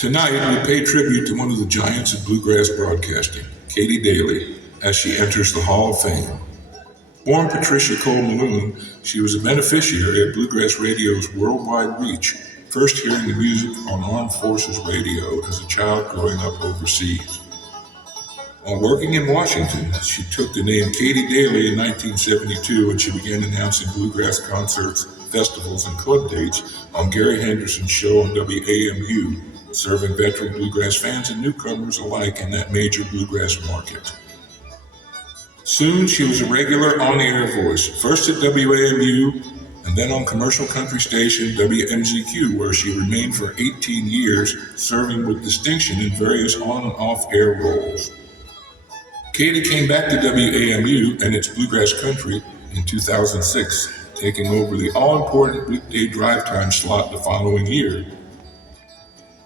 Tonight, we pay tribute to one of the giants of bluegrass broadcasting, Katy Daley, as she enters the Hall of Fame. Born Patricia Cole Malone, she was a beneficiary of bluegrass radio's worldwide reach, first hearing the music on Armed Forces Radio as a child growing up overseas. While working in Washington, she took the name Katy Daley in 1972 and she began announcing bluegrass concerts, festivals, and club dates on Gary Henderson's show on WAMU, serving veteran bluegrass fans and newcomers alike in that major bluegrass market. Soon, she was a regular on-the-air voice, first at WAMU and then on commercial country station WMZQ, where she remained for 18 years, serving with distinction in various on- and off-air roles. Katy came back to WAMU and its bluegrass country in 2006, taking over the all-important weekday drive time slot the following year.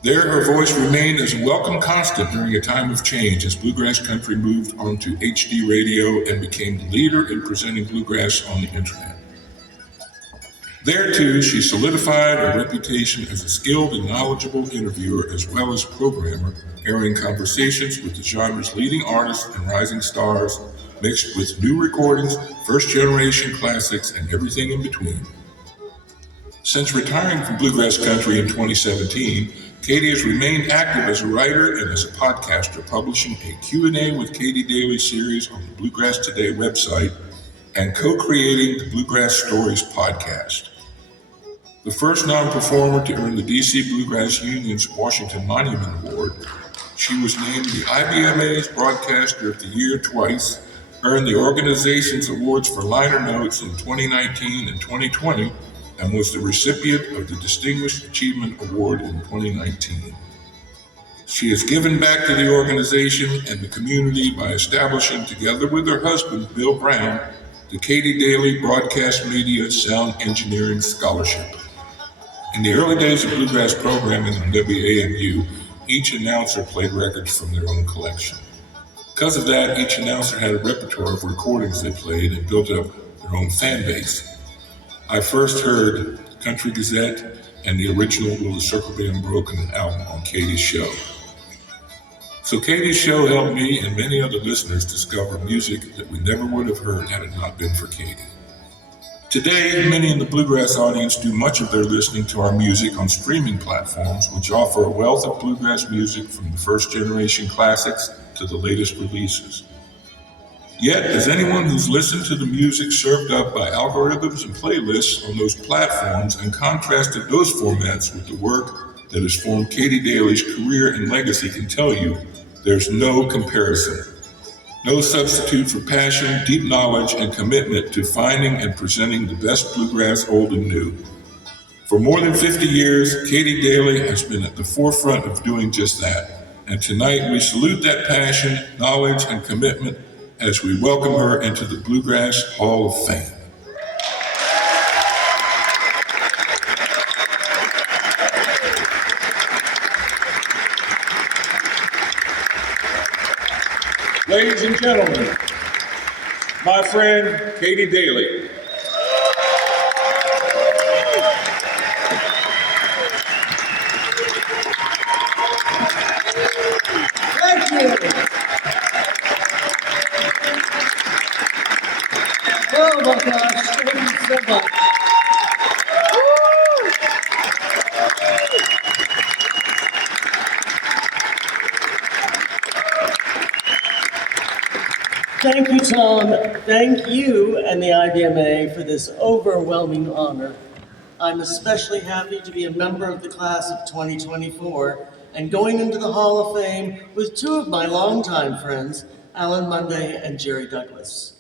There, her voice remained as a welcome constant during a time of change as bluegrass country moved onto HD radio and became the leader in presenting bluegrass on the internet. There, too, she solidified her reputation as a skilled and knowledgeable interviewer as well as programmer, airing conversations with the genre's leading artists and rising stars, mixed with new recordings, first-generation classics, and everything in between. Since retiring from bluegrass country in 2017, Katy has remained active as a writer and as a podcaster, publishing a Q&A with Katy Daley series on the Bluegrass Today website and co-creating the Bluegrass Stories podcast. The first non-performer to earn the DC Bluegrass Union's Washington Monument Award, she was named the IBMA's Broadcaster of the Year twice, earned the organization's awards for liner notes in 2019 and 2020, and was the recipient of the Distinguished Achievement Award in 2019. She has given back to the organization and the community by establishing, together with her husband, Bill Brown, the Katy Daley Broadcast Media Sound Engineering Scholarship. In the early days of bluegrass programming on WAMU, each announcer played records from their own collection. Because of that, each announcer had a repertoire of recordings they played and built up their own fan base. I first heard Country Gazette and the original Will the Circle Be Unbroken album on Katy's show. So Katy's show helped me and many other listeners discover music that we never would have heard had it not been for Katy. Today, many in the bluegrass audience do much of their listening to our music on streaming platforms, which offer a wealth of bluegrass music from the first-generation classics to the latest releases. Yet, as anyone who's listened to the music served up by algorithms and playlists on those platforms and contrasted those formats with the work that has formed Katy Daley's career and legacy can tell you, there's no comparison. No substitute for passion, deep knowledge, and commitment to finding and presenting the best bluegrass old and new. For more than 50 years, Katy Daley has been at the forefront of doing just that. And tonight we salute that passion, knowledge, and commitment as we welcome her into the Bluegrass Hall of Fame. Ladies and gentlemen, my friend Katy Daley. Thank you. Oh my gosh, thank you so much. Thank you, Tom. Thank you and the IBMA for this overwhelming honor. I'm especially happy to be a member of the class of 2024 and going into the Hall of Fame with two of my longtime friends, Alan Munday and Jerry Douglas.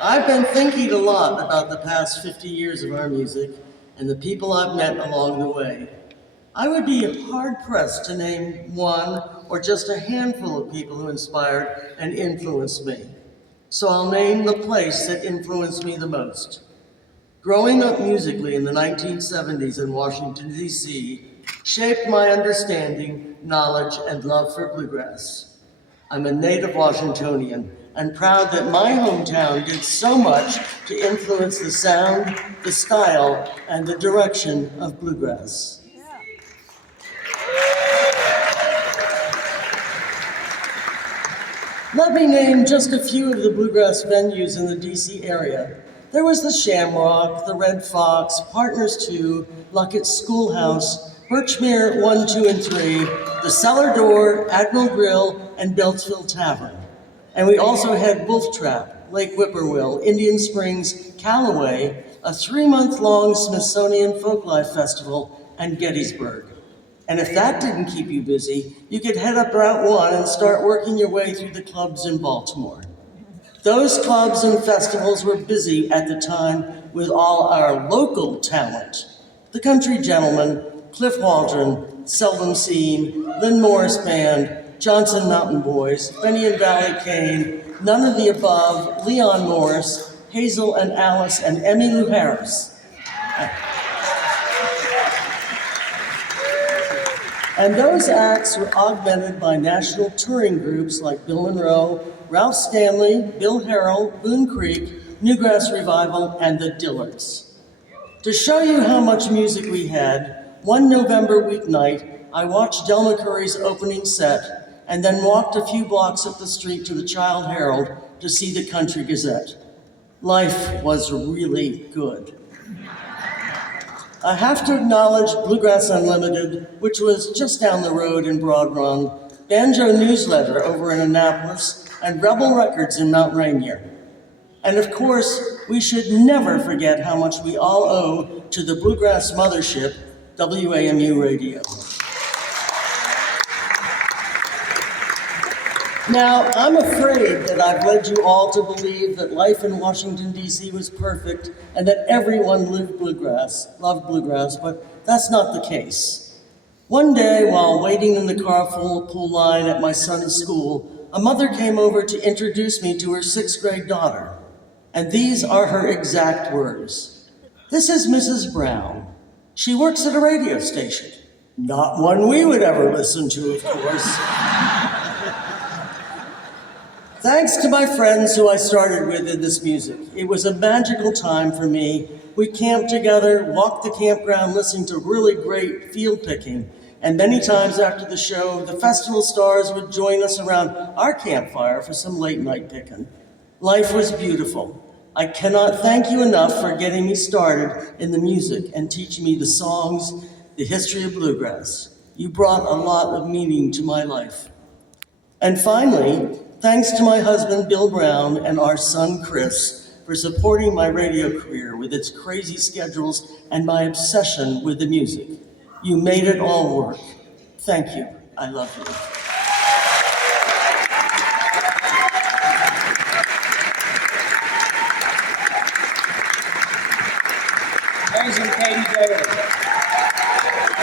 I've been thinking a lot about the past 50 years of our music and the people I've met along the way. I would be hard-pressed to name one or just a handful of people who inspired and influenced me. So I'll name the place that influenced me the most. Growing up musically in the 1970s in Washington, D.C., shaped my understanding, knowledge, and love for bluegrass. I'm a native Washingtonian and proud that my hometown did so much to influence the sound, the style, and the direction of bluegrass. Let me name just a few of the bluegrass venues in the DC area. There was the Shamrock, the Red Fox, Partners 2, Luckett's Schoolhouse, Birchmere 1, 2, and 3, the Cellar Door, Admiral Grill, and Beltsville Tavern. And we also had Wolf Trap, Lake Whippoorwill, Indian Springs, Callaway, a 3-month-long Smithsonian Folklife Festival, and Gettysburg. And if that didn't keep you busy, you could head up Route 1 and start working your way through the clubs in Baltimore. Those clubs and festivals were busy at the time with all our local talent. The Country Gentlemen, Cliff Waldron, Seldom Seen, Lynn Morris Band, Johnson Mountain Boys, Benny and Valley Kane, None of the Above, Leon Morris, Hazel and Alice, and Emmylou Harris. And those acts were augmented by national touring groups like Bill Monroe, Ralph Stanley, Bill Harrell, Boone Creek, Newgrass Revival, and the Dillards. To show you how much music we had, one November weeknight, I watched Del McCurry's opening set and then walked a few blocks up the street to the Child Herald to see the Country Gazette. Life was really good. I have to acknowledge Bluegrass Unlimited, which was just down the road in Broad Run, Banjo Newsletter over in Annapolis, and Rebel Records in Mount Rainier. And of course, we should never forget how much we all owe to the Bluegrass mothership, WAMU Radio. Now, I'm afraid that I've led you all to believe that life in Washington, D.C. was perfect and that everyone loved bluegrass, but that's not the case. One day, while waiting in the carpool line at my son's school, a mother came over to introduce me to her 6th grade daughter. And these are her exact words. "This is Mrs. Brown. She works at a radio station. Not one we would ever listen to, of course." Thanks to my friends who I started with in this music. It was a magical time for me. We camped together, walked the campground listening to really great field picking, and many times after the show, the festival stars would join us around our campfire for some late night picking. Life was beautiful. I cannot thank you enough for getting me started in the music and teaching me the songs, the history of bluegrass. You brought a lot of meaning to my life. And finally, thanks to my husband, Bill Brown, and our son, Chris, for supporting my radio career with its crazy schedules and my obsession with the music. You made it all work. Thank you. I love you. Amazing, Katy, Daley.